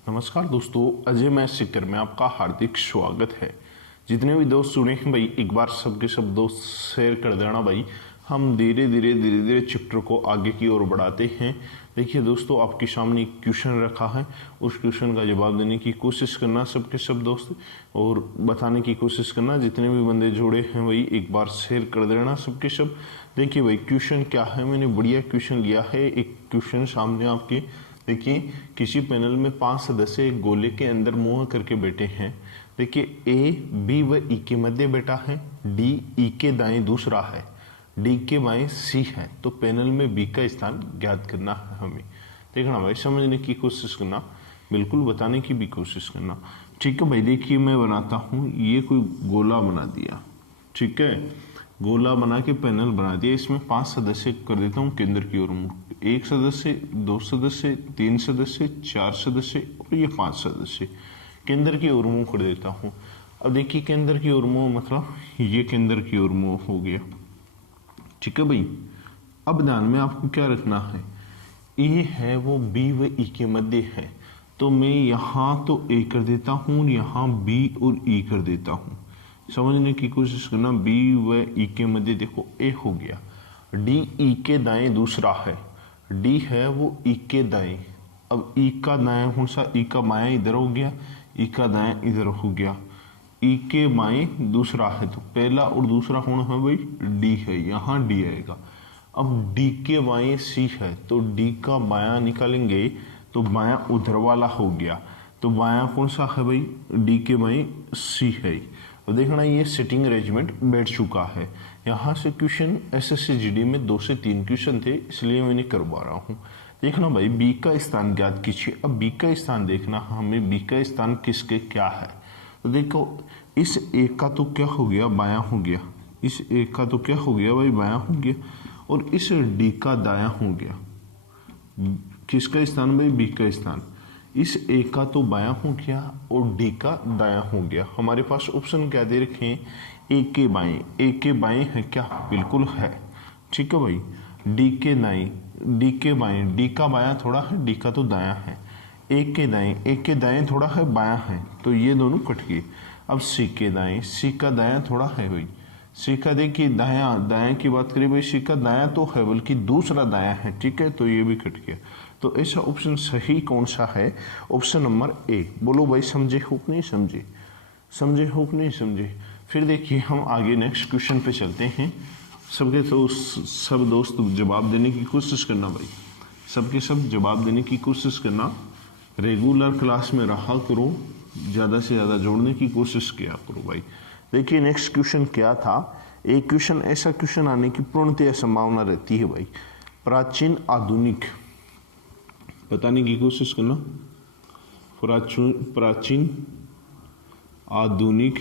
नमस्कार दोस्तों, अजय मैथ सीकर में आपका हार्दिक स्वागत है। जितने भी दोस्त जुड़े हैं भाई, एक बार सबके सब दोस्त शेयर कर देना भाई। हम धीरे धीरे चैप्टर को आगे की ओर बढ़ाते हैं। देखिए दोस्तों, आपके सामने एक क्वेश्चन रखा है, उस क्वेश्चन का जवाब देने की कोशिश करना सबके सब दोस्त, और बताने की कोशिश करना। जितने भी बंदे जुड़े हैं भाई, एक बार शेयर कर देना सबके सब। देखिए भाई, क्वेश्चन क्या है, मैंने बढ़िया क्वेश्चन लिया है। एक क्वेश्चन सामने आपके देखिए, किसी पैनल में 5 सदस्य एक गोले के अंदर मुंह करके बैठे हैं। देखिए, ए बी व ई के मध्य बैठा है, डी ई के दाएं दूसरा है, डी के बाएं सी है। तो पैनल में बी का स्थान ज्ञात करना है हमें। देखना भाई, समझने की कोशिश करना, बिल्कुल बताने की भी कोशिश करना। ठीक है भाई, देखिए मैं बनाता हूँ, ये कोई गोला बना दिया। ठीक है, गोला बना के पैनल बना दिया। इसमें 5 सदस्य कर देता हूँ केंद्र की ओर। 1 सदस्य, 2 सदस्य, 3 सदस्य, 4 सदस्य और ये 5 सदस्य केंद्र की ओर मुंह कर देता हूँ। अब देखिए, केंद्र की ओर मुंह मतलब ये केंद्र की ओर मुंह हो गया। ठीक है भाई, अब ध्यान में आपको क्या रखना है, ए है वो बी व ई के मध्य है, तो मैं यहाँ तो ए कर देता हूँ, यहाँ बी और ई कर देता हूँ। समझने की कोशिश करना, बी व ई के मध्य देखो ए हो गया, डी ई के दाएं दूसरा है, डी है वो ई के दाएं। अब ई का दाएं कौन सा, ई का बाएं इधर हो गया, ई का दाएं इधर हो गया, ई के बाएं दूसरा है, तो पहला और दूसरा कौन है भाई, डी है, यहाँ डी आएगा। अब डी के बाएं सी है, तो डी का बायां निकालेंगे तो बायां उधर वाला हो गया, तो बायां कौन सा है भाई, डी के बाएं सी है। तो देखना, ये सिटिंग अरेंजमेंट बैठ चुका है। यहाँ से क्वेश्चन एसएससी जीडी में 2 से 3 क्वेश्चन थे, इसलिए मैंने करवा रहा हूँ। देखना भाई, बी का स्थान ज्ञात कीजिए। अब बी का स्थान देखना हमें, बी का स्थान किसके क्या है। तो देखो, इस एक का तो क्या हो गया, बायां हो गया, इस एक का तो क्या हो गया भाई, बायां हो गया, और इस डी का दायां हो गया। किसका स्थान भाई, बी का स्थान। इस ए का तो बायां हो गया और डी का दायां हो गया। हमारे पास ऑप्शन क्या दे रखे हैं, ए के बाएं, ए के बाएं है क्या, बिल्कुल है। ठीक है भाई, डी के दाएं, डी के बाएं, डी का बायां थोड़ा है, डी का तो दायां है। ए के दाएं, ए के दाएं थोड़ा है, बायां है, तो ये दोनों कट गए। अब सी के दाएं, सी का दायां थोड़ा है भाई, सी का देखिए दायां, दायां की बात करें भाई, सी का दायां तो है बल्कि दूसरा दायां है। ठीक है, तो ये भी कट गया। तो ऐसा ऑप्शन सही कौन सा है, ऑप्शन नंबर ए। बोलो भाई, समझे हो कि नहीं समझे, समझे हो कि नहीं समझे। फिर देखिए, हम आगे नेक्स्ट क्वेश्चन पे चलते हैं। सबके तो सब दोस्त जवाब देने की कोशिश करना भाई, सबके सब जवाब देने की कोशिश करना। रेगुलर क्लास में रहा करो, ज़्यादा से ज़्यादा जोड़ने की कोशिश किया करो भाई। देखिए, नेक्स्ट क्वेश्चन क्या था। एक क्वेश्चन, ऐसा क्वेश्चन आने की पूर्णतः संभावना रहती है भाई। प्राचीन आधुनिक बताने की कोशिश करना। प्राचीन आधुनिक,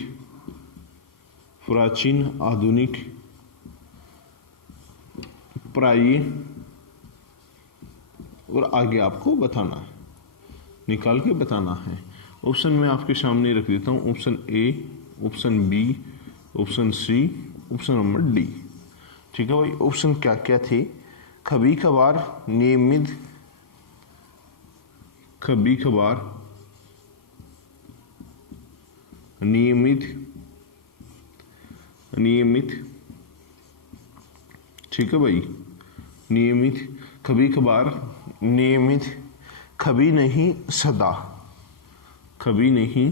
प्राचीन आधुनिक, प्राय, और आगे आपको बताना है, निकाल के बताना है। ऑप्शन में आपके सामने रख देता हूँ, option A, option B, option C, option number D. ठीक है भाई, ऑप्शन क्या क्या थे, कभी कभार, नियमित, कभी कभार, नियमित, नियमित। ठीक है भाई, नियमित, कभी कभार, नियमित, कभी नहीं, सदा, कभी नहीं,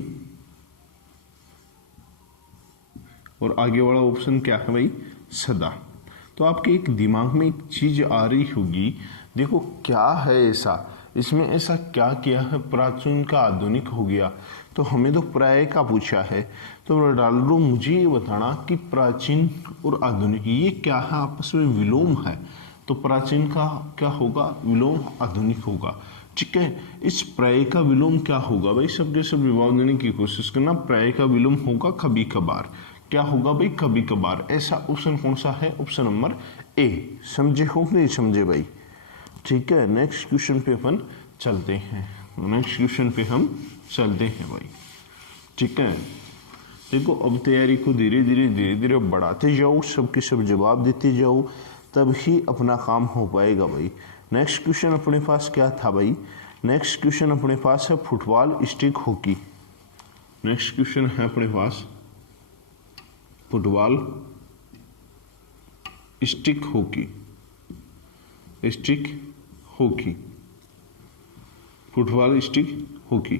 और आगे वाला ऑप्शन क्या है भाई, सदा। तो आपके एक दिमाग में एक चीज आ रही होगी, देखो क्या है ऐसा, इसमें ऐसा क्या किया है, प्राचीन का आधुनिक हो गया, तो हमें तो प्राय का पूछा है। तो डाल दो, मुझे ये बताना कि प्राचीन और आधुनिक ये क्या है, आपस में विलोम है, तो प्राचीन का क्या होगा, विलोम आधुनिक होगा। ठीक है, इस प्राय का विलोम क्या होगा भाई, सबके सब जवाब देने की कोशिश करना। प्राय का विलोम होगा कभी कभार, क्या होगा भाई, कभी कभार। ऐसा ऑप्शन कौन सा है, ऑप्शन नंबर ए। समझे हो कि नहीं समझे भाई। ठीक है, नेक्स्ट क्वेश्चन पे अपन चलते हैं, नेक्स्ट क्वेश्चन पे हम चलते हैं भाई। ठीक है, देखो अब तैयारी को धीरे धीरे बढ़ाते जाओ, सबके सब जवाब देते जाओ, तब ही अपना काम हो पाएगा भाई। नेक्स्ट क्वेश्चन अपने पास क्या था भाई, नेक्स्ट क्वेश्चन अपने पास है football stick hockey. Next question है अपने पास football stick hockey. Stick hockey, football stick hockey,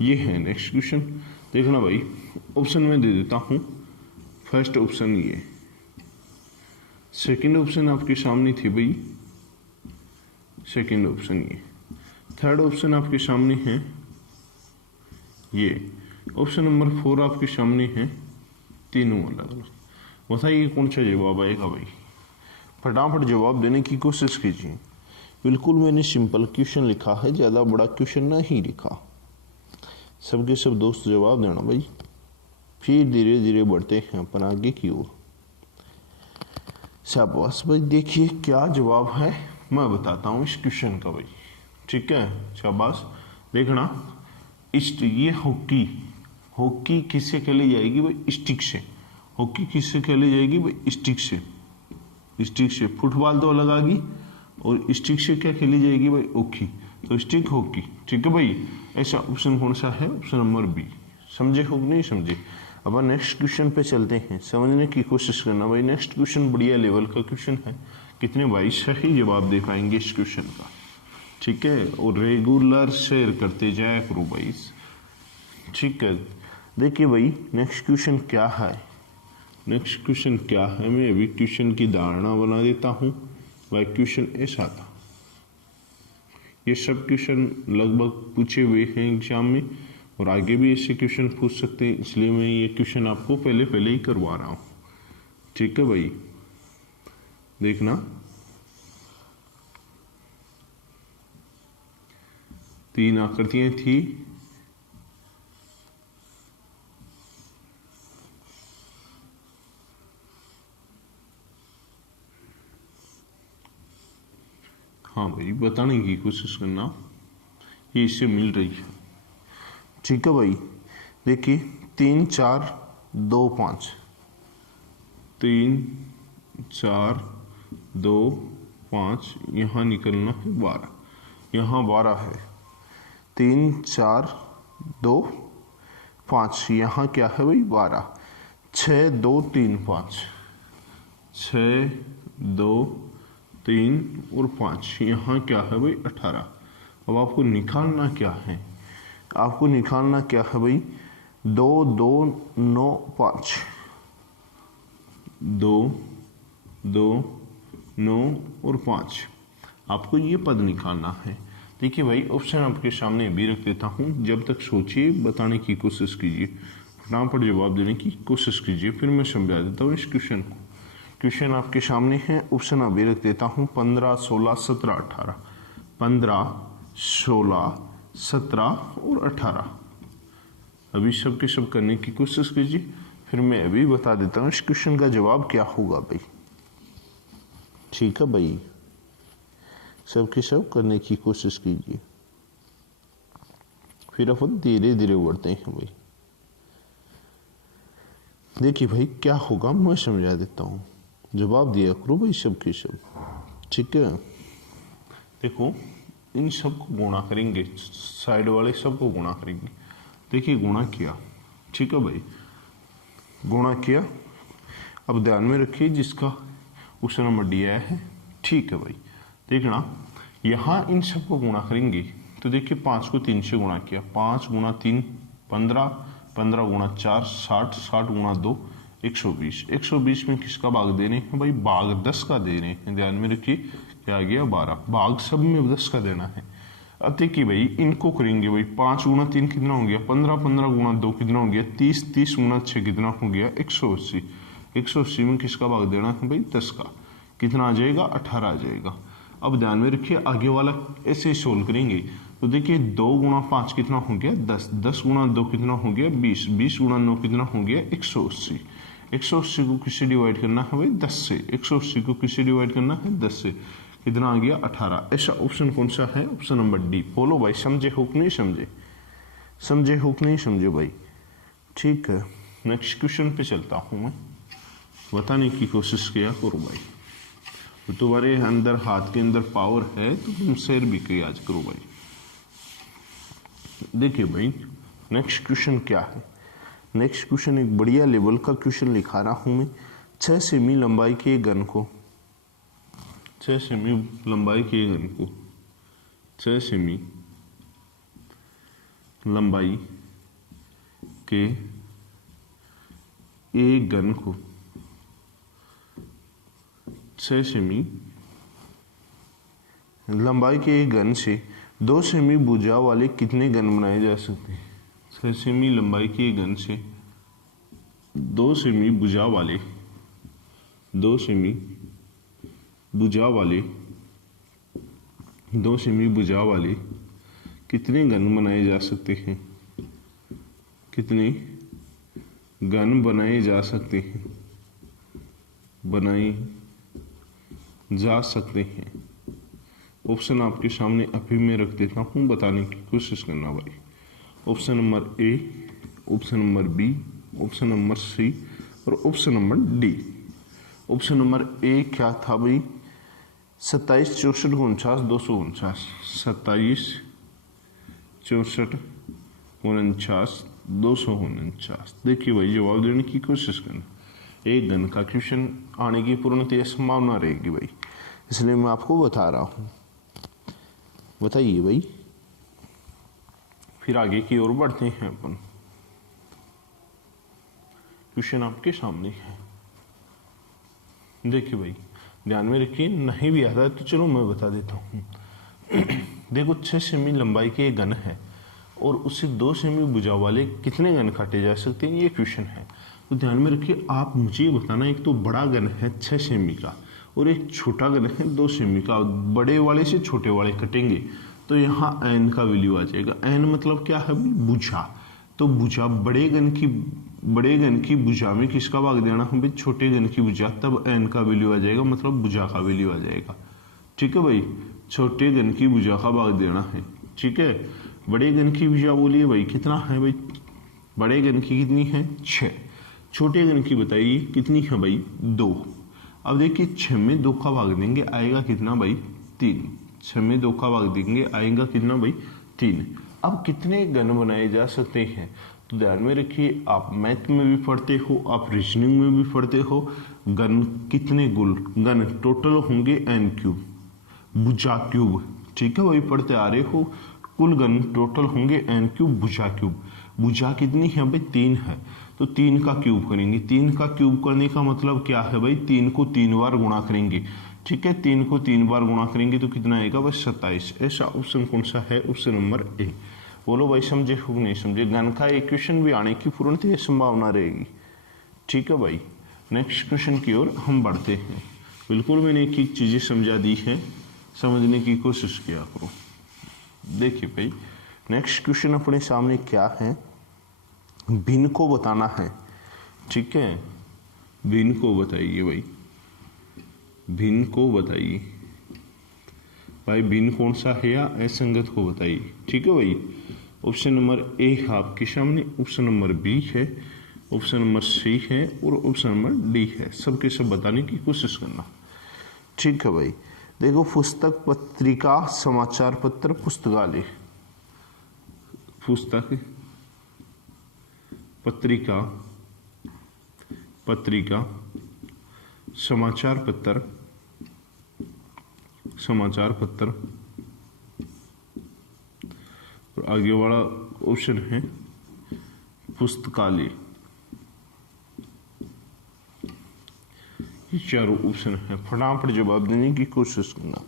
ये है नेक्स्ट क्वेश्चन। देखना भाई, ऑप्शन में दे देता हूं। फर्स्ट ऑप्शन ये, सेकंड ऑप्शन आपके सामने थी भाई, सेकंड ऑप्शन ये, थर्ड ऑप्शन आपके सामने है ये, ऑप्शन नंबर 4 आपके सामने है। तीनों अलग अलग। बताइए कौन सा जवाब आएगा भाई। फटाफट जवाब देने की कोशिश कीजिए। बिल्कुल मैंने सिंपल क्वेश्चन लिखा है, ज़्यादा बड़ा क्वेश्चन नहीं लिखा। सबके सब दोस्त जवाब देना भाई, फिर धीरे धीरे बढ़ते हैं अपन आगे की ओर। शाबाश भाई, देखिए क्या जवाब है मैं बताता हूँ इस क्वेश्चन का भाई, ठीक है। शाबाश, देखना ये हॉकी, हॉकी किससे खेली जाएगी भाई, स्टिक से। हॉकी किससे खेली जाएगी भाई, स्टिक से। स्टिक से फुटबॉल तो अलग आ गई, और स्टिक से क्या खेली जाएगी भाई, हॉकी। तो स्टिक हॉकी, ठीक है भाई। ऐसा ऑप्शन कौन सा है, ऑप्शन नंबर बी। समझे हो नहीं समझे। अब नेक्स्ट क्वेश्चन पे चलते हैं, समझने की कोशिश करना भाई। नेक्स्ट क्वेश्चन बढ़िया लेवल का क्वेश्चन है। कितने भाई सही जवाब दे पाएंगे इस क्वेश्चन का, ठीक है। और रेगुलर शेयर करते जाया करो भाई, ठीक है। देखिए भाई नेक्स्ट क्वेश्चन क्या है, नेक्स्ट क्वेश्चन क्या है, मैं अभी क्वेश्चन की धारणा बना देता हूँ भाई। क्वेश्चन ऐसा था, ये सब क्वेश्चन लगभग पूछे हुए हैं एग्जाम में, और आगे भी ऐसे क्वेश्चन पूछ सकते हैं, इसलिए मैं ये क्वेश्चन आपको पहले ही करवा रहा हूँ, ठीक है भाई। देखना, तीन आकृतियां थी, हाँ भाई बताने की कोशिश करना, ये इससे मिल रही है, ठीक है भाई। देखिए 3 4 2 5, 3 4 2 5, यहाँ निकलना है 12, यहाँ 12 है। 3 4 2 5, यहाँ क्या है भाई 12। 6 2 3 5, 6 2 3 और 5, यहाँ क्या है भाई 18। अब आपको निकालना क्या है, आपको निकालना क्या है भाई, 2 2 9 5, 2 2 9 और 5, आपको ये पद निकालना है। देखिए भाई ऑप्शन आपके सामने भी रख देता हूँ, जब तक सोचिए, बताने की कोशिश कीजिए, फटाफट जवाब देने की कोशिश कीजिए, फिर मैं समझा देता हूँ इस क्वेश्चन को। क्वेश्चन आपके सामने है, ऑप्शन अभी रख देता हूँ 15 16 17 18, 15 16 17 और 18। अभी सब के सब करने की कोशिश कीजिए, फिर मैं अभी बता देता हूँ इस क्वेश्चन का जवाब क्या होगा भाई, ठीक है भाई। सब के सब करने की कोशिश कीजिए, फिर अपन धीरे धीरे बढ़ते हैं भाई। देखिए भाई क्या होगा मैं समझा देता हूँ, जवाब दिया करो भाई सब के सब, ठीक है। देखो इन सब को गुणा करेंगे, साइड वाले सब को गुणा करेंगे। देखिए गुणा किया, ठीक है भाई, गुणा किया। अब ध्यान में रखिए जिसका ऑप्शन नंबर दिया है, ठीक है भाई। देखना यहाँ इन सब को गुणा करेंगे, तो देखिए 5 को 3 से गुणा किया, 5 गुणा 3 15, 15 गुणा 4 60, 60 गुणा 2 120, 120 में किसका भाग दे रहे हैं भाई, भाग 10 का दे रहे हैं। ध्यान में रखिए क्या आ गया 12, भाग सब में 10 का देना है। अब देखिए भाई इनको करेंगे भाई, 5 गुणा 3 कितना हो गया 15, 15 गुणा 2 कितना हो गया 30, 30 गुणा 6 कितना हो गया 180, 180 में किसका भाग देना है भाई 10 का, कितना आ जाएगा 18 आ जाएगा। अब ध्यान में रखिए आगे वाला ऐसे सोल्व करेंगे, तो देखिए 2 गुणा 5 कितना हो गया 10, 10 गुणा 2 कितना हो गया 20, 20 गुणा 9 कितना हो गया 180, 180 को किससे डिवाइड करना है भाई 10 से, 180 को किससे डिवाइड करना है 10 से, कितना आ गया 18। ऐसा ऑप्शन कौन सा है, ऑप्शन नंबर डी। बोलो भाई समझे हो कि नहीं समझे, समझे हो कि नहीं समझे भाई, ठीक है। नेक्स्ट क्वेश्चन पे चलता हूँ मैं, बताने की कोशिश किया करो भाई, तो तुम्हारे अंदर हाथ के अंदर पावर है तो तुम शेयर भी किया आज करो भाई, देखिए भाई नेक्स्ट क्वेश्चन क्या है। नेक्स्ट क्वेश्चन एक बढ़िया लेवल का क्वेश्चन लिखा रहा हूं मैं। 6 सेमी लंबाई के गन को 6 सेमी लंबाई के गन को 6 सेमी लंबाई के एक गन को 6 सेमी लंबाई के एक गन से 2 सेमी भुजा वाले कितने गन बनाए जा सकते हैं। 6 सेमी लंबाई के गन से 2 सेमी भुजा वाले 2 सेमी भुजा वाले 2 सेमी भुजा वाले कितने गन बनाए जा सकते हैं। कितने गन बनाए जा सकते हैं, बनाए जा सकते हैं। ऑप्शन आपके सामने अभी मैं रख देता हूं, बताने की कोशिश करना भाई। Option number A, option number B, option number C और option number D. Option number A क्या था भाई, 27, 64, 49, 249। 27, 64, 49, 249। देखिए भाई जवाब देने की कोशिश करना। एक गन का क्वेश्चन आने की पूर्णतः संभावना रहेगी भाई, इसलिए मैं आपको बता रहा हूं। बताइए भाई, फिर आगे की ओर बढ़ते हैं अपन। क्वेश्चन आपके सामने है, देखिए भाई ध्यान में रखिए, नहीं भी आता है तो चलो मैं बता देता हूं। देखो 6 सेमी लंबाई के गन है और उससे 2 सेमी भुजा वाले कितने गन काटे जा सकते हैं, ये क्वेश्चन है। तो ध्यान में रखिए, आप मुझे ये बताना, एक तो बड़ा गन है 6 सेमी का और एक छोटा गन है 2 सेमी का। बड़े वाले से छोटे वाले कटेंगे तो यहाँ एन का वैल्यू आ जाएगा। एन मतलब क्या है भाई, भुजा। तो भुजा बड़े गन की भुजा में किसका भाग देना है भाई, छोटे गन की भुजा, तब एन का वैल्यू आ जाएगा, मतलब भुजा का वैल्यू आ जाएगा। ठीक है भाई, छोटे गन की भुजा का भाग देना है। ठीक है, बड़े गन की भुजा बोलिए भाई कितना है भाई, बड़े गन की कितनी है 6, छोटे गन की बताइए कितनी है भाई 2। अब देखिए 6 में 2 का भाग देंगे आएगा कितना भाई 3। 6 में 2 का भाग देंगे आएगा कितना भाई 3। अब कितने गन बनाए जा सकते हैं, तो ध्यान में रखिए, आप मैथ में भी पढ़ते हो, आप रीजनिंग में भी पढ़ते हो। गन कितने गन टोटल होंगे n क्यूब, भुजा क्यूब। ठीक है वही पढ़ते आ रहे हो, कुल गन टोटल होंगे n क्यूब भुजा क्यूब। भुजा कितनी है भाई 3 है, तो 3 का क्यूब करेंगे। 3 का क्यूब करने का मतलब क्या है भाई, 3 को 3 बार गुणा करेंगे। ठीक है, 3 को 3 बार गुणा करेंगे तो कितना आएगा भाई 27। ऐसा ऑप्शन कौन सा है, ऑप्शन नंबर ए। बोलो भाई समझे हो नहीं समझे। गन का इक्वेशन भी आने की पूर्णतः संभावना रहेगी। ठीक है भाई, नेक्स्ट क्वेश्चन की ओर हम बढ़ते हैं। बिल्कुल मैंने एक एक चीजें समझा दी है, समझने की कोशिश किया करो। देखिए भाई नेक्स्ट क्वेश्चन अपने सामने क्या है, भिन्न को बताना है। ठीक है, भिन्न को बताइए भाई, भिन्न को बताइए भाई, भिन्न कौन सा है या असंगत को बताइए। ठीक है भाई, ऑप्शन नंबर ए है आपके सामने, ऑप्शन नंबर बी है, ऑप्शन नंबर सी है और ऑप्शन नंबर डी है। सबके सब बताने की कोशिश करना। ठीक है भाई, देखो पुस्तक, पत्रिका, समाचार पत्र, पुस्तकालय। पुस्तक, पत्रिका, पत्रिका, समाचार पत्र, समाचार पत्र और आगे वाला ऑप्शन है पुस्तकालय। ये चारों ऑप्शन है, फटाफट जवाब देने की कोशिश करना।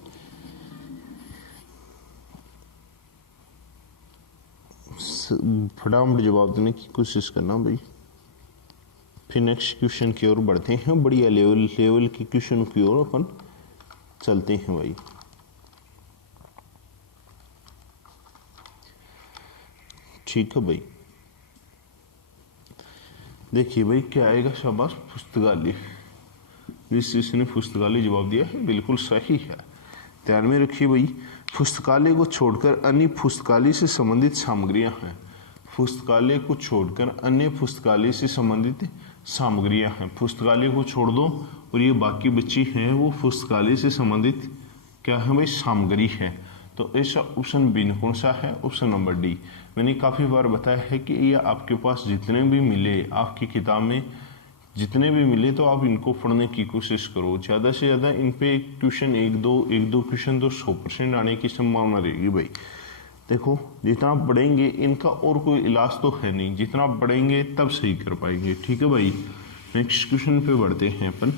फटाफट जवाब देने की कोशिश करना भाई। फिर नेक्स्ट क्वेश्चन की ओर बढ़ते हैं, बढ़िया लेवल के क्वेश्चन की ओर अपन चलते हैं भाई। ठीक है भाई, देखिए भाई क्या आएगा, शाबाश पुस्तकालय। जिसने पुस्तकालय जवाब दिया है बिल्कुल सही है। ध्यान में रखिए भाई, पुस्तकालय को छोड़कर अन्य पुस्तकालय से संबंधित सामग्रियां हैं। पुस्तकालय को छोड़कर अन्य पुस्तकालय से संबंधित सामग्रियां हैं। पुस्तकालय को छोड़ दो और ये बाकी बची हैं वो पुस्तकालय से संबंधित क्या है भाई, सामग्री है। तो ऐसा ऑप्शन बी कौन सा है, ऑप्शन नंबर डी। मैंने काफ़ी बार बताया है कि ये आपके पास जितने भी मिले आपकी किताब में, जितने भी मिले तो आप इनको पढ़ने की कोशिश करो। ज़्यादा से ज़्यादा इन पे क्वेश्चन एक दो क्वेश्चन तो 100% आने की संभावना रहेगी भाई। देखो जितना आप पढ़ेंगे इनका और कोई इलाज तो है नहीं, जितना आप पढ़ेंगे तब सही कर पाएंगे। ठीक है भाई, नेक्स्ट क्वेश्चन पे बढ़ते हैं अपन,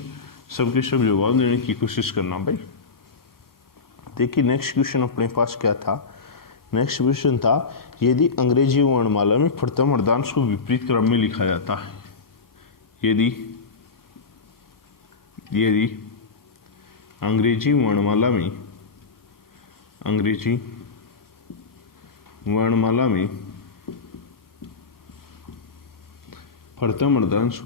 सबके सब जवाब देने की कोशिश करना भाई। देखिए नेक्स्ट क्वेश्चन अपने पास क्या था, नेक्स्ट क्वेश्चन था यदि अंग्रेजी वर्णमाला में प्रथम अर्धांश को विपरीत क्रम में लिखा जाता है, यदि अंग्रेजी वर्णमाला में प्रथम अर्धांश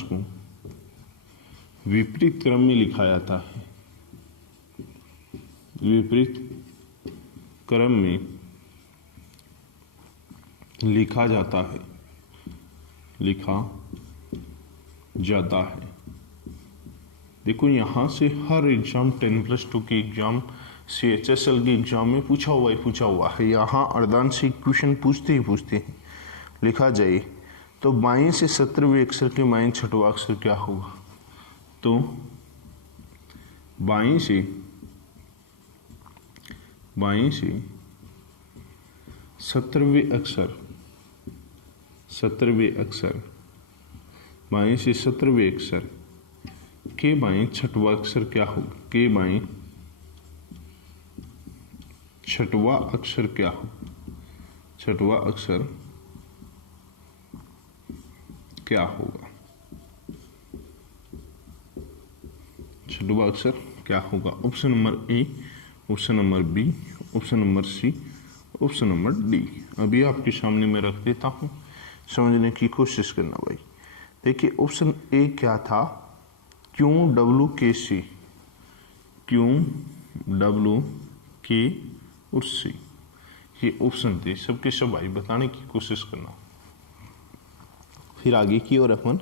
को विपरीत क्रम में लिखा जाता है, विपरीत क्रम में लिखा जाता है। देखो यहाँ से हर एग्जाम 10+2 के एग्जाम, CHSL के एग्जाम में पूछा हुआ है। यहाँ अर्धांश से क्वेश्चन पूछते हैं। लिखा जाए तो बाएं से 17वें अक्षर के मायने छठवां अक्षर क्या होगा, तो बाएं से 17वें अक्षर बाएं से 17वें अक्षर के बाएं छठवां अक्षर क्या होगा, के बाएं छठवां अक्षर क्या होगा, छठवां अक्षर क्या होगा, छठवां अक्षर क्या होगा। Option number A, option number B, option number C, option number D. अभी आपके सामने मैं रख देता हूँ, समझने की कोशिश करना भाई। देखिए ऑप्शन ए क्या था, क्यों डब्लू के सी, क्यों डब्लू के और सी, ये ऑप्शन थे। सबके सब भाई बताने की कोशिश करना, फिर आगे की ओर अपन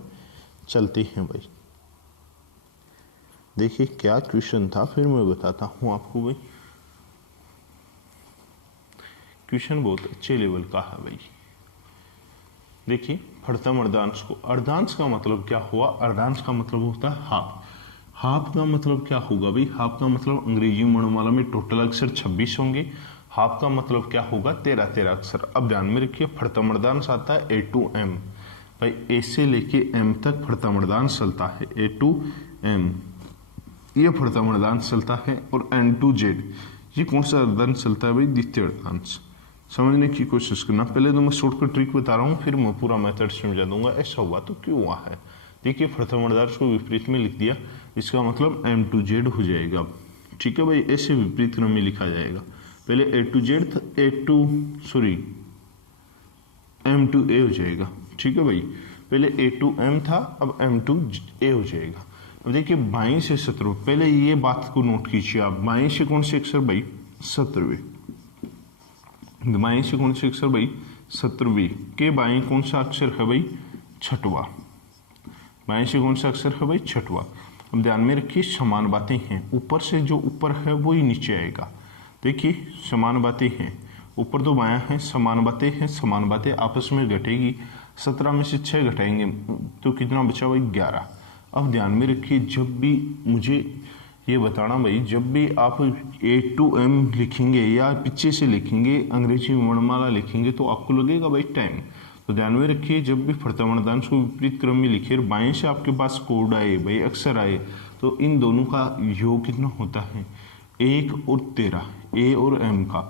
चलते हैं भाई। देखिए क्या क्वेश्चन था, फिर मैं बताता हूँ आपको भाई। क्वेश्चन बहुत अच्छे लेवल का है भाई। देखिए प्रथम अर्धांश को, अर्धांश का मतलब क्या हुआ, अर्धांश का मतलब होता है हाफ। हाफ का मतलब क्या होगा भाई, हाफ का मतलब अंग्रेजी वर्णमाला में टोटल अक्षर 26 होंगे। हाफ का मतलब क्या होगा, 13 अक्षर। अब ध्यान में रखिए प्रथम अर्धांश आता है A to M भाई, ए से लेके एम तक प्रथम अर्धांश चलता है, A to M ये प्रथम अर्धांश चलता है। और N to Z ये कौन सा अर्धांश चलता है भाई, द्वितीय अर्धांश। समझने की कोशिश करना, पहले तो मैं शॉर्टकट ट्रिक बता रहा हूँ, फिर मैं पूरा मेथड समझा दूंगा ऐसा हुआ तो क्यों हुआ है। देखिए प्रथम अर्धांश को विपरीत में लिख दिया, इसका मतलब M to Z हो जाएगा। ठीक है भाई, ऐसे विपरीत क्रम में लिखा जाएगा। पहले A to Z था, M to A हो जाएगा। ठीक है भाई, पहले A to M था, अब M to A हो जाएगा। अब देखिए बाएं से 17, पहले ये बात को नोट कीजिए आप, बाएं से कौन से अक्षर भाई, 17वें। बाएं से कौन से अक्षर भाई, 17वें के बाएं कौन सा अक्षर है भाई, छठवां। बाएं से कौन सा अक्षर है भाई, छठवां। अब ध्यान में रखिए समान बातें हैं, ऊपर से जो ऊपर है वो ही नीचे आएगा। देखिए समान बातें हैं, ऊपर तो बायां है, समान बातें हैं, समान बातें आपस में घटेगी। 17 में से 6 घटाएंगे तो कितना बचा भाई, 11। अब ध्यान में रखिए, जब भी मुझे ये बताना भाई, जब भी आप A to M लिखेंगे या पीछे से लिखेंगे, अंग्रेजी वर्णमाला लिखेंगे तो आपको लगेगा भाई टाइम। तो ध्यान में रखिए, जब भी प्रथम अर्धांश को विपरीत क्रम में लिखे, बाएं से आपके पास कोड आए भाई, अक्षर आए, तो इन दोनों का योग कितना होता है, 1 और 13, A और M का।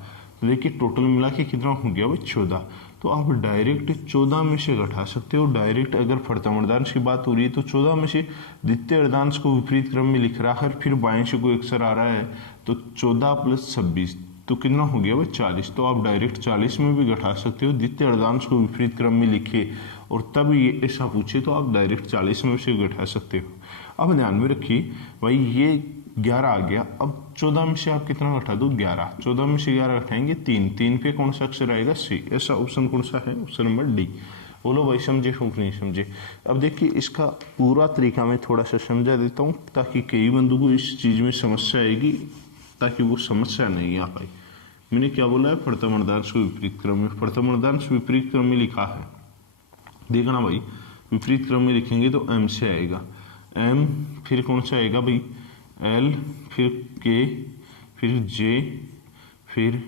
तो देखिए टोटल मिला के कितना हो गया भाई, 14। तो आप डायरेक्ट 14 में से घटा सकते हो। डायरेक्ट अगर प्रथम अर्धांश की बात हो रही है तो 14 में से द्वितीय अर्धांश को विपरीत क्रम में लिख रहा है, फिर बाएं से कोई अक्षर आ रहा है, तो 14 + 26 तो कितना हो गया भाई, 40। तो आप डायरेक्ट 40 में भी घटा सकते हो, द्वितीय अर्धांश को विपरीत क्रम में लिखे और तब ये ऐसा पूछे तो आप डायरेक्ट 40 में से घटा सकते हो। अब ध्यान में रखिए भाई, ये 11 आ गया, अब 14 में से आप कितना घटा दो, 11। 14 में से 11 घटाएंगे 3 पे कौन सा अक्षर आएगा, सी। ऐसा ऑप्शन कौन सा है, ऑप्शन नंबर डी। बोलो भाई समझे हो कि नहीं समझे। अब देखिए इसका पूरा तरीका मैं थोड़ा सा समझा देता हूँ ताकि कई बंदों को इस चीज़ में समस्या आएगी, ताकि वो समस्या नहीं आ पाए। मैंने क्या बोला है, प्रथम अर्धांश को विपरीत क्रम में, प्रथम अर्धांश विपरीत क्रम में लिखा है, देखना भाई विपरीत क्रम में लिखेंगे तो एम से आएगा, एम फिर कौन सा आएगा भाई, एल फिर के फिर जे फिर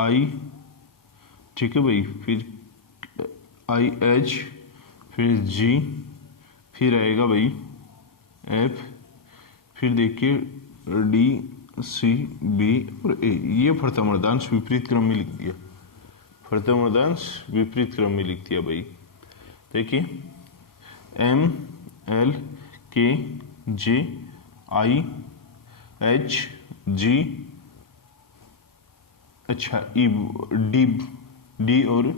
आई, ठीक है भाई, फिर आई एच फिर जी, फिर आएगा भाई एफ, फिर देखिए डी सी बी और ए। ये प्रथम अर्धांश विपरीत क्रम में लिख दिया, प्रथम अर्धांश विपरीत क्रम में लिख दिया भाई। देखिए एम एल के जे आई एच जी, अच्छा ई डी, डी और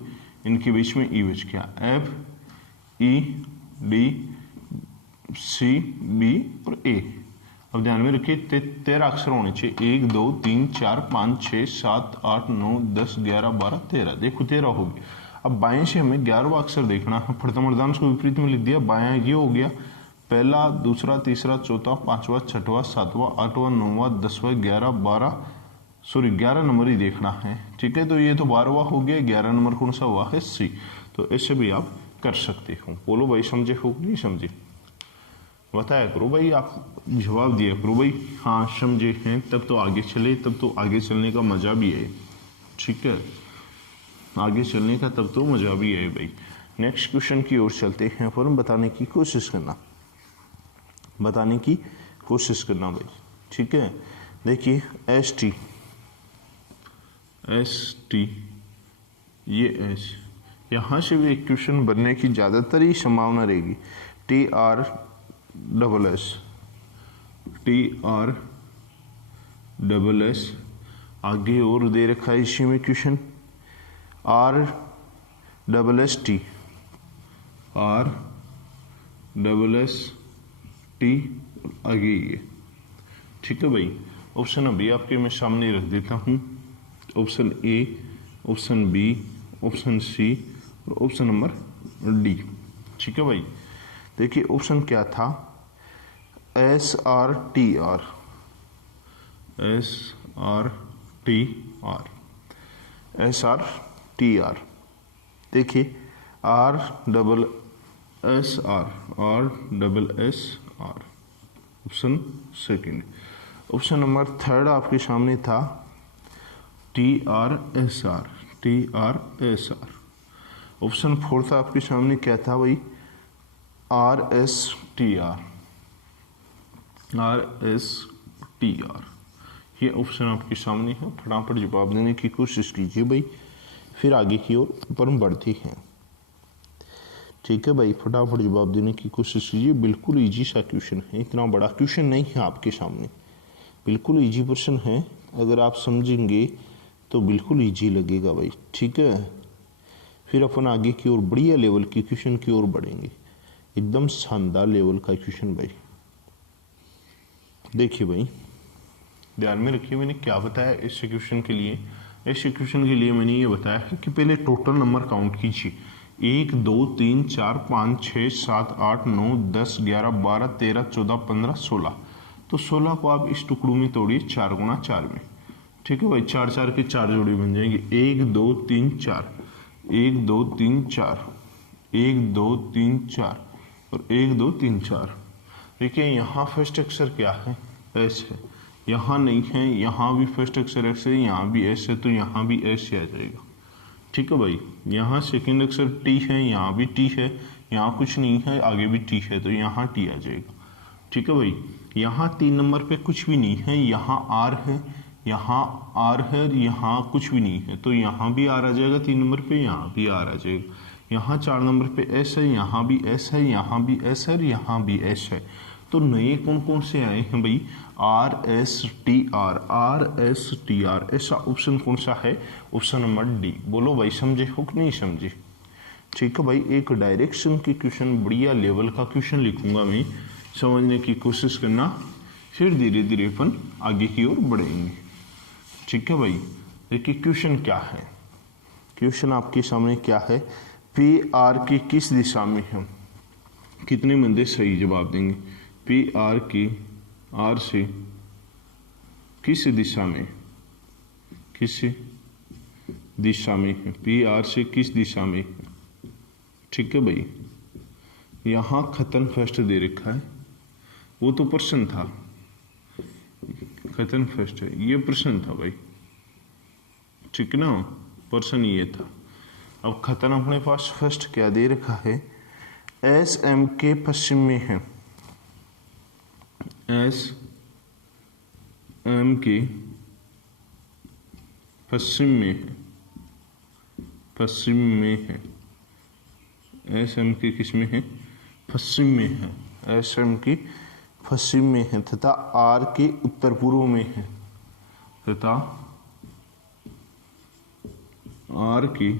इनके बीच में ई बच गया, F E D C B और ए। अब ध्यान में रखिए 13 अक्षर होने चाहिए, 1 2 3 4 5 6 7 8 9 10 11 12 13, देखो 13 हो गया। अब बाएं से हमें 11वां अक्षर देखना है, प्रथम अर्धांश को विपरीत में लिख दिया, बायां ये हो गया, पहला दूसरा तीसरा चौथा पांचवा छठवां सातवां आठवां नौवां 10वां 11 12, सॉरी 11 नंबर ही देखना है, ठीक है। तो ये तो 12वां हो गया, 11 नंबर कौन सा हुआ है, सी। तो ऐसे भी आप कर सकते हो। बोलो भाई समझे हो नहीं समझे, बताया करो भाई, आप जवाब दिया करो भाई, हाँ समझे हैं, तब तो आगे चले, तब तो आगे चलने का मजा भी है, ठीक है, आगे चलने का तब तो मजा भी है भाई। नेक्स्ट क्वेश्चन की ओर चलते हैं, फॉर्म बताने की कोशिश करना, बताने की कोशिश करना भाई, ठीक है। देखिए एस टी, एस टी, ये एस, यहाँ से भी एक क्वेश्चन बनने की ज़्यादातर ही संभावना रहेगी, T R double S, T R double S, आगे और दे रखा है इसी में question, R double S T, R double S T, आगे ये, ठीक है भाई। ऑप्शन अभी आपके मैं सामने रख देता हूँ, option A, option B, option C और ऑप्शन नंबर डी, ठीक है भाई। देखिए ऑप्शन क्या था, S R T R, S R T R, S R T R, देखिए R double S R, R double S R, option second. Option number third आपके सामने था T R S R, T R S R. Option fourth आपके सामने क्या था भाई, R S T R, R S T R, ये option आपके सामने है, फटाफट जवाब देने की कोशिश कीजिए भाई, फिर आगे की ओर ऊपर बढ़ते हैं, ठीक है भाई, फटाफट जवाब देने की कोशिश कीजिए। बिल्कुल इजी सा क्वेश्चन है, इतना बड़ा क्वेश्चन नहीं है आपके सामने, बिल्कुल इजी क्वेश्चन है, अगर आप समझेंगे तो बिल्कुल इजी लगेगा भाई, ठीक है। फिर अपन आगे की ओर बढ़िया लेवल की क्वेश्चन की ओर बढ़ेंगे, एकदम शानदार लेवल का क्वेश्चन भाई। देखिए भाई ध्यान में रखिए, मैंने क्या बताया इस क्वेश्चन के लिए, इस क्वेश्चन के लिए मैंने ये बताया है कि पहले टोटल नंबर काउंट कीजिए, 1 2 3 4 5 6 7 8 9 10 11 12 13 14 15 16, तो 16 को आप इस टुकड़ों में तोड़िए 4 गुना 4 में, ठीक है भाई, 4 4 के 4 जोड़ी बन जाएंगे, 1 2 3 4, 1 2 3 4, 1 2 3 4 और 1 2 3 4। देखिए यहाँ फर्स्ट अक्षर क्या है, एस है, यहाँ नहीं है, यहाँ भी फर्स्ट अक्षर एस है, यहाँ भी एस है, तो यहाँ भी एस आ जाएगा, ठीक है भाई। यहाँ सेकंड अक्षर टी है, यहाँ भी टी है, यहाँ कुछ नहीं है, आगे भी टी है, तो यहाँ टी आ जाएगा, ठीक है भाई। यहाँ 3 नंबर पे कुछ भी नहीं है, यहाँ आर है, यहाँ आर है, यहाँ कुछ भी नहीं है, तो यहाँ भी आर आ जाएगा 3 नंबर पे, यहाँ भी आर आ जाएगा। यहाँ 4 नंबर पे एस है, यहाँ भी एस है, यहाँ भी एस है, यहाँ भी एस है, तो नए कौन कौन से आए हैं भाई, R S T R, R S T are, ऐसा ऑप्शन कौन सा है, ऑप्शन नंबर डी। बोलो भाई समझे हो कि नहीं समझे, ठीक है भाई। एक डायरेक्शन की क्वेश्चन, बढ़िया लेवल का क्वेश्चन लिखूंगा मैं, समझने की कोशिश करना, फिर धीरे धीरे अपन आगे की ओर बढ़ेंगे, ठीक है भाई। देखिए क्वेश्चन क्या है, क्वेश्चन आपके सामने क्या है, पी आर की किस दिशा में है? कितने बंदे सही जवाब देंगे? पी आर की आर से किस दिशा में, किस दिशा में है? पी आर से किस दिशा में है? ठीक है भाई, यहाँ खतन फर्स्ट दे रखा है, वो तो प्रश्न था, खतन फर्स्ट है, ये प्रश्न था भाई, ठीक ना, प्रश्न ये था। अब खतन अपने पास फर्स्ट क्या दे रखा है? एस एम के पश्चिम में है, एस एम के पश्चिम में है, पश्चिम में है, एस एम के किस में है? पश्चिम में है, एस एम की पश्चिम में है, तथा आर के उत्तर पूर्व में है, तथा आर के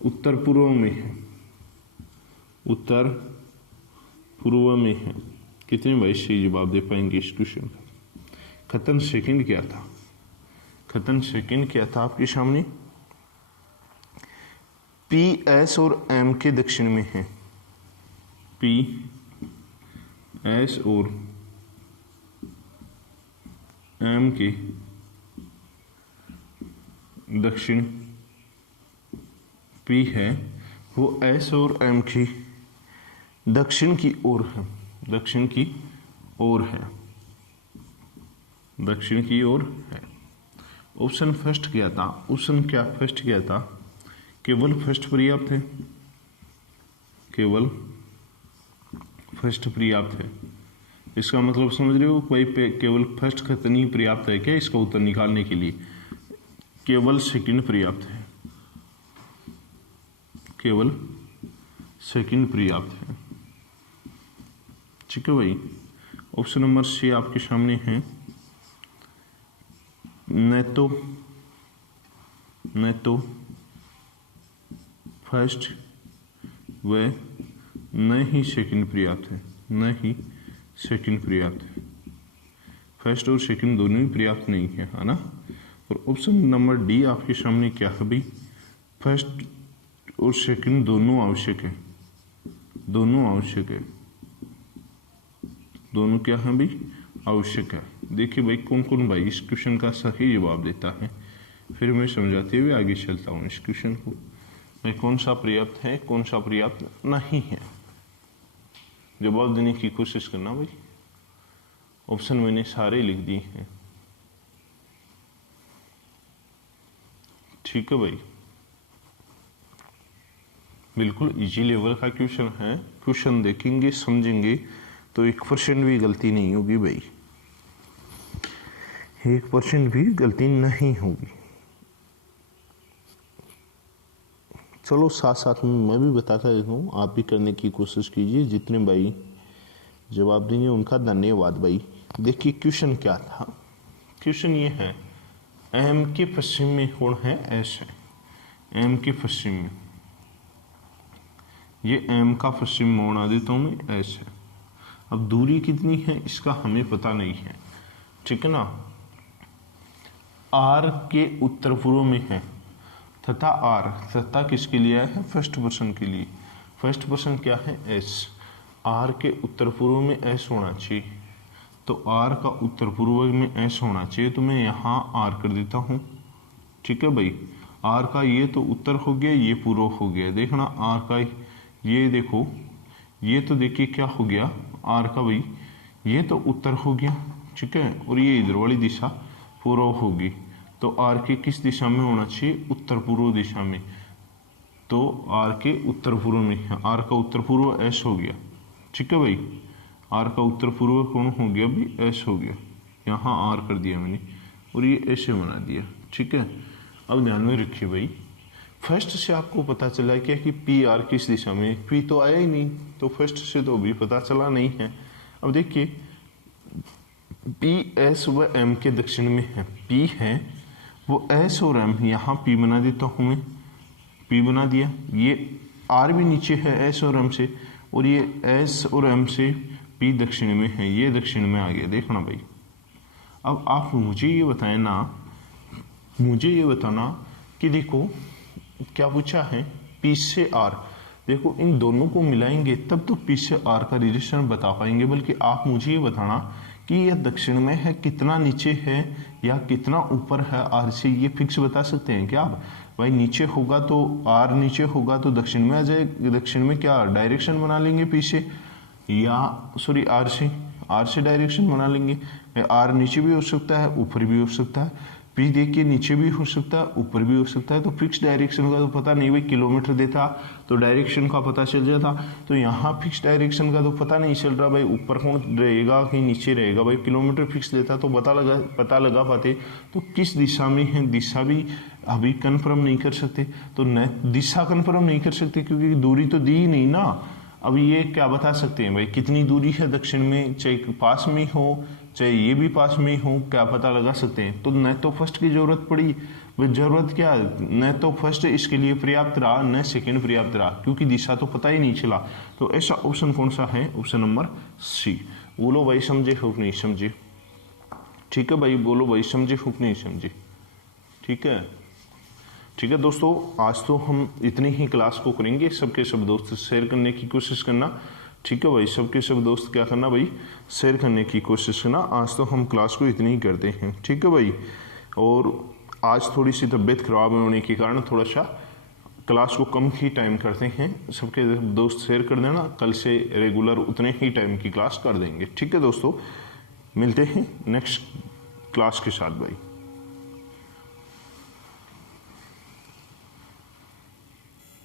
उत्तर पूर्व में है, उत्तर पूर्व में है। कितने भाई सही जवाब दे पाएंगे इस क्वेश्चन का? खतन सेकंड क्या था? खतन सेकंड क्या था आपके सामने? पी एस और एम के दक्षिण में है, पी एस और एम के दक्षिण, पी है वो एस और एम की दक्षिण की ओर है, दक्षिण की ओर है, दक्षिण की ओर है। ऑप्शन फर्स्ट क्या था? ऑप्शन क्या फर्स्ट क्या था? केवल फर्स्ट पर्याप्त है, केवल फर्स्ट पर्याप्त है। इसका मतलब समझ रहे हो? कोई केवल फर्स्ट खतन ही पर्याप्त है क्या इसका उत्तर निकालने के लिए? केवल सेकंड पर्याप्त है, केवल सेकंड पर्याप्त है, ठीक है भाई। ऑप्शन नंबर सी आपके सामने है, न तो फर्स्ट व न ही सेकंड पर्याप्त है, न ही सेकंड पर्याप्त है, फर्स्ट और सेकंड दोनों ही पर्याप्त नहीं है ना। और ऑप्शन नंबर डी आपके सामने क्या है भाई? फर्स्ट और सेकंड दोनों आवश्यक है, दोनों आवश्यक है, दोनों क्या है भाई? आवश्यक है। देखिए भाई कौन कौन भाई इस क्वेश्चन का सही जवाब देता है, फिर मैं समझाते हुए आगे चलता हूँ इस क्वेश्चन को। भाई कौन सा पर्याप्त है, कौन सा पर्याप्त नहीं है, जवाब देने की कोशिश करना भाई। ऑप्शन मैंने सारे लिख दिए हैं, ठीक है भाई। बिल्कुल इजी लेवल का क्वेश्चन है, क्वेश्चन देखेंगे समझेंगे तो 1% भी गलती नहीं होगी भाई, 1% भी गलती नहीं होगी। चलो साथ साथ में मैं भी बताता रहूँ, आप भी करने की कोशिश कीजिए। जितने भाई जवाब देंगे उनका धन्यवाद भाई। देखिए क्वेश्चन क्या था? क्वेश्चन ये है, एम के पश्चिम में कौन है? एस है, एम के पश्चिम में, ये एम का पश्चिम मोड़ आ देता हूँ मैं, एस है। अब दूरी कितनी है इसका हमें पता नहीं है, ठीक है ना। आर के उत्तर पूर्व में है, तथा आर तथा किसके लिए है? फर्स्ट पर्सन के लिए। फर्स्ट पर्सन क्या है? एस। आर के उत्तर पूर्व में एस होना चाहिए, तो आर का उत्तर पूर्व में एस होना चाहिए, तो मैं यहाँ आर कर देता हूँ, ठीक है भाई। आर का ये तो उत्तर हो गया, ये पूर्व हो गया। देखना आर का ये देखो, ये तो देखिए क्या हो गया आर का भाई, ये तो उत्तर हो गया, ठीक है, और ये इधर वाली दिशा पूर्व होगी, तो आर के किस दिशा में होना चाहिए? उत्तर पूर्व दिशा में। तो आर के उत्तर पूर्व में है, आर का उत्तर पूर्व एस हो गया, ठीक है भाई। आर का उत्तर पूर्व कौन हो गया भाई? एस हो गया, यहाँ आर कर दिया मैंने और ये ऐसे बना दिया, ठीक है। अब ध्यान में रखिए भाई, फर्स्ट से आपको पता चला क्या कि पी आर किस दिशा में? पी तो आया ही नहीं, तो फर्स्ट से तो अभी पता चला नहीं है। अब देखिए पी एस व एम के दक्षिण में है, पी है वो एस और एम, यहाँ पी बना देता हूँ मैं, पी बना दिया। ये आर भी नीचे है एस और एम से, और ये एस और एम से पी दक्षिण में है, ये दक्षिण में आ गया। देखना भाई, अब आप मुझे ये बताएं ना, मुझे ये बताना कि देखो क्या पूछा है, पी से आर। देखो इन दोनों को मिलाएंगे तब तो पी से आर का रिलेशन बता पाएंगे, बल्कि आप मुझे ये बताना कि यह दक्षिण में है, कितना नीचे है या कितना ऊपर है आर से, ये फिक्स बता सकते हैं क्या आप? भाई नीचे होगा तो आर नीचे होगा तो दक्षिण में आ जाए, दक्षिण में क्या डायरेक्शन बना लेंगे पी से, या सॉरी आर से डायरेक्शन बना लेंगे। आर नीचे भी हो सकता है ऊपर भी हो सकता है, पी देखिए नीचे भी हो सकता है ऊपर भी हो सकता है, तो फिक्स डायरेक्शन का तो पता नहीं, भाई किलोमीटर देता तो डायरेक्शन का पता चल जाता, तो यहाँ फिक्स डायरेक्शन का तो पता नहीं चल रहा भाई, ऊपर कौन रहेगा कि नीचे रहेगा, भाई किलोमीटर फिक्स देता तो पता लगा पाते, तो किस दिशा में है दिशा भी अभी कन्फर्म नहीं कर सकते, तो न दिशा कन्फर्म नहीं कर सकते क्योंकि दूरी तो दी ही नहीं ना। अब ये क्या बता सकते हैं भाई कितनी दूरी है दक्षिण में, चाहे पास में हो चाहे ये भी पास में हो, क्या पता लगा सकते हैं। तो न तो फर्स्ट की जरूरत पड़ी, जरूरत क्या, न तो फर्स्ट इसके लिए पर्याप्त रहा न सेकंड पर्याप्त रहा, क्योंकि दिशा तो पता ही नहीं चला। तो ऐसा ऑप्शन कौन सा है, ऑप्शन नंबर सी। बोलो भाई समझे हो नहीं समझे? ठीक है भाई, बोलो भाई समझे हो नहीं समझे? ठीक है, ठीक है दोस्तों, आज तो हम इतनी ही क्लास को करेंगे, सबके सब दोस्त शेयर करने की कोशिश करना। ठीक है भाई, सबके सब दोस्त क्या करना भाई, शेयर करने की कोशिश करना। आज तो हम क्लास को इतनी ही करते हैं, ठीक है भाई। और आज थोड़ी सी तबीयत खराब होने के कारण थोड़ा सा क्लास को कम ही टाइम करते हैं, सबके दोस्त शेयर कर देना, कल से रेगुलर उतने ही टाइम की क्लास कर देंगे। ठीक है दोस्तों, मिलते हैं नेक्स्ट क्लास के साथ भाई।